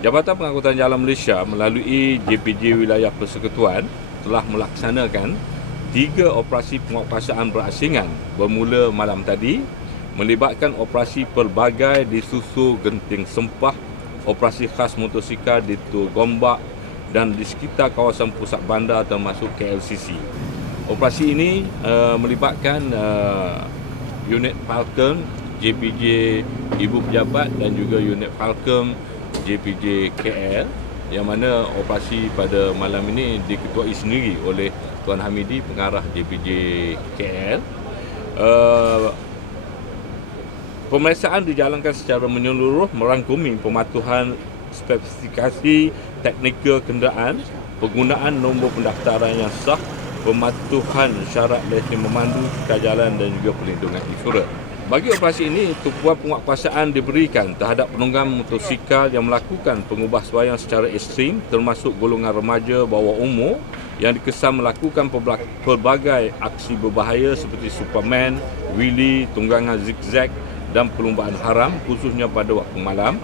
Jabatan Pengangkutan Jalan Malaysia melalui JPJ Wilayah Persekutuan telah melaksanakan 3 operasi penguatkuasaan berasingan bermula malam tadi, melibatkan operasi pelbagai di Susu Genting Sempah, operasi khas motosikal di Tur Gombak dan di sekitar kawasan pusat bandar termasuk KLCC. Operasi ini melibatkan unit Falcon, JPJ Ibu Pejabat dan juga unit Falcon JPJ KL, yang mana operasi pada malam ini diketuai sendiri oleh Tuan Hamidi, pengarah JPJ KL. Pemeriksaan dijalankan secara menyeluruh, merangkumi pematuhan spesifikasi teknikal kenderaan, penggunaan nombor pendaftaran yang sah, pematuhan syarat lesen memandu, sukan jalan dan juga perlindungan insurans. Bagi operasi ini, tumpuan penguatkuasaan diberikan terhadap penunggang motosikal yang melakukan pengubahsuaian secara ekstrim, termasuk golongan remaja bawah umur yang dikesan melakukan pelbagai aksi berbahaya seperti Superman, wheelie, tunggangan zigzag dan perlumbaan haram, khususnya pada waktu malam.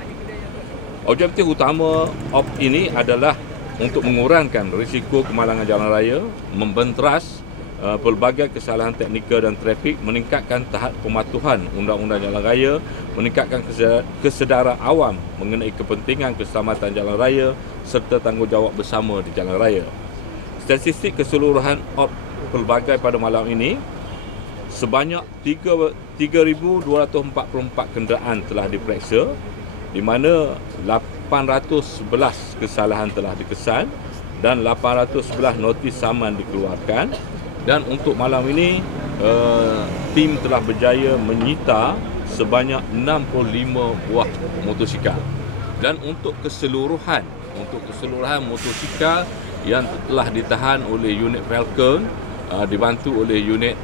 Objektif utama op ini adalah untuk mengurangkan risiko kemalangan jalan raya, membenteras pelbagai kesalahan teknikal dan trafik, meningkatkan tahap pematuhan undang-undang jalan raya, meningkatkan kesedaran awam mengenai kepentingan keselamatan jalan raya serta tanggungjawab bersama di jalan raya. Statistik keseluruhan op pelbagai pada malam ini, sebanyak 3,244 kenderaan telah diperiksa, di mana 811 kesalahan telah dikesan dan 811 notis saman dikeluarkan. Dan untuk malam ini, tim telah berjaya menyita sebanyak 65 buah motosikal. Dan untuk keseluruhan motosikal yang telah ditahan oleh unit Falcon, dibantu oleh unit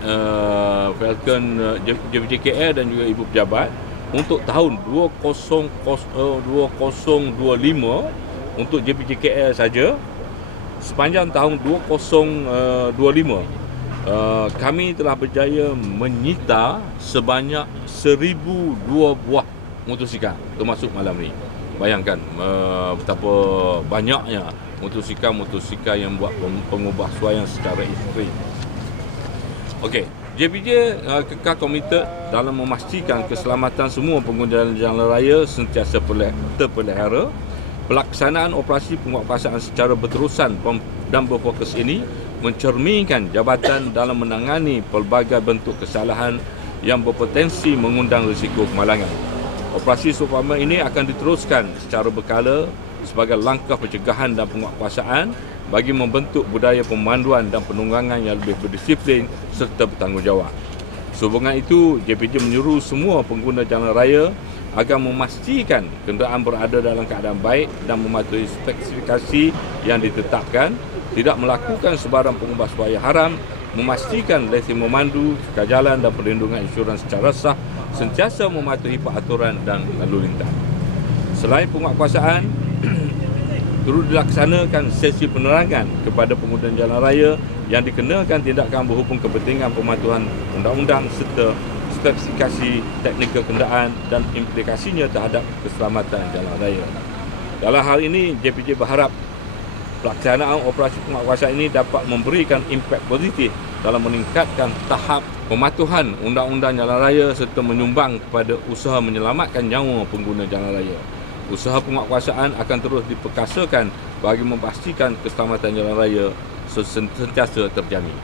Falcon JPJKL dan juga Ibu Pejabat, untuk tahun 2025 untuk JPJKL saja, sepanjang tahun 2025 kami telah berjaya menyita sebanyak 1,002 buah motosikal termasuk malam ini. Bayangkan betapa banyaknya motosikal yang buat pengubahsuaian secara ekstrim. Okey, JPJ kekal komited dalam memastikan keselamatan semua pengguna jalan raya sentiasa terpelihara. Pelaksanaan operasi penguatkuasaan secara berterusan dan berfokus ini mencerminkan jabatan dalam menangani pelbagai bentuk kesalahan yang berpotensi mengundang risiko kemalangan. Operasi seumpama ini akan diteruskan secara berkala sebagai langkah pencegahan dan penguatkuasaan bagi membentuk budaya pemanduan dan penunggangan yang lebih berdisiplin serta bertanggungjawab. Sehubungan itu, JPJ menyuruh semua pengguna jalan raya agar memastikan kenderaan berada dalam keadaan baik dan mematuhi spesifikasi yang ditetapkan, tidak melakukan sebarang pengubahsuaian haram, memastikan lesen memandu, sukan jalan dan perlindungan insurans secara sah, sentiasa mematuhi peraturan dan lalu lintas. Selain penguatkuasaan, turut dilaksanakan sesi penerangan kepada pengguna jalan raya yang dikenakan tindakan berhubung kepentingan pematuhan undang-undang serta spesifikasi teknikal kenderaan dan implikasinya terhadap keselamatan jalan raya. Dalam hal ini, JPJ berharap pelaksanaan operasi penguatkuasaan ini dapat memberikan impak positif dalam meningkatkan tahap pematuhan undang-undang jalan raya serta menyumbang kepada usaha menyelamatkan nyawa pengguna jalan raya. Usaha penguatkuasaan akan terus diperkasakan bagi memastikan keselamatan jalan raya sentiasa terjamin.